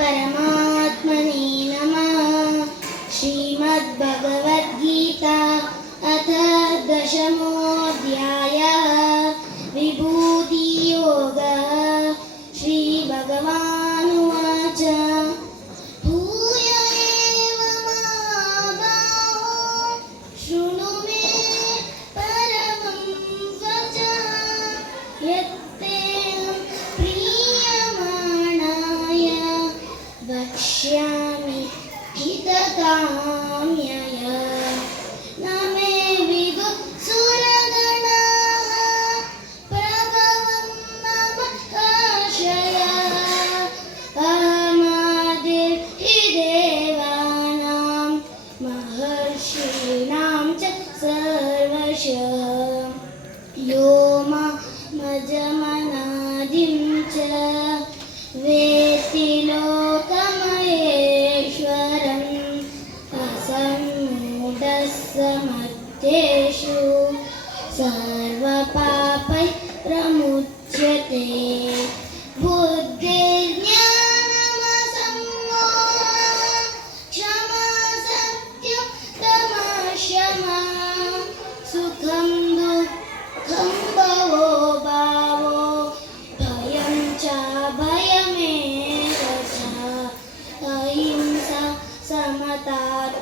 परमात्मने नमः। श्रीमद्भगवद्गीता अथ दशमोऽध्यायः। विभूतियोगः। श्रीभगवानुवाच महर्षीणां च सर्वशः यो मजमनादिं च वेत्ति लोकमहेश्वरम् असम्मूढः समर्थ्येषु सर्वपापै प्रमुच्यते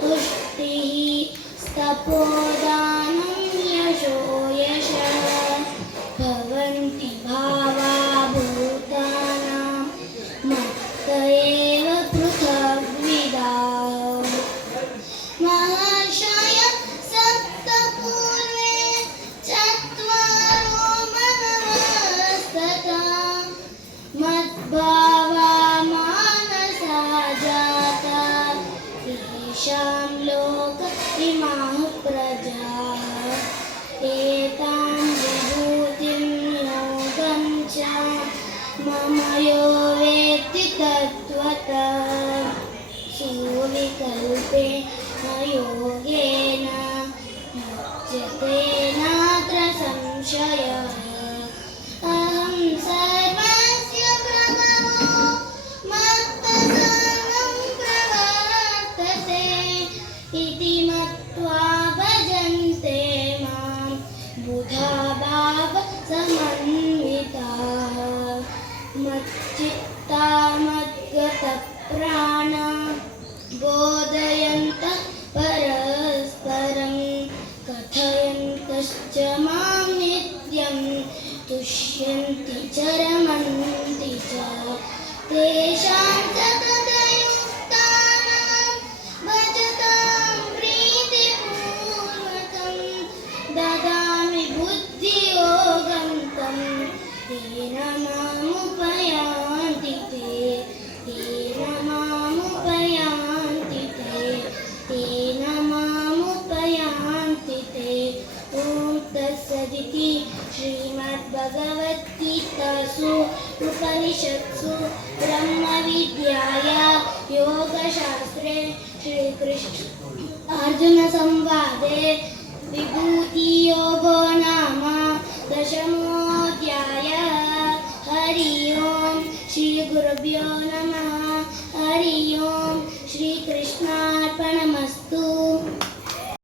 तुष्टिः स्तपोदानं यशो यशः भवन्ति भावा तत्त्वतः सुविकल्पे अयोगेन मुच्यते नात्र संशयः। अहं सर्वस्य प्रभवो मत्तसर्वं प्रवर्तते इति मद्गतप्राणा बोधयन्तः परस्परं कथयन्तश्च मां नित्यं तुष्यन्ति च रमन्ति च तेषां सततयुक्तानां भजतां प्रीतिपूर्वकं ददामि बुद्धियोगं तं तेन मामुपयान्ति भगवद्गीतासु, उपनिषत्सु, ब्रह्मविद्याया, योगशास्त्रे, श्रीकृष्ण अर्जुनसंवादे, विभूतियोगो नाम, दशमोऽध्यायः, हरि ओं श्रीगुरुभ्यो नमः, हरि ओं श्रीकृष्णा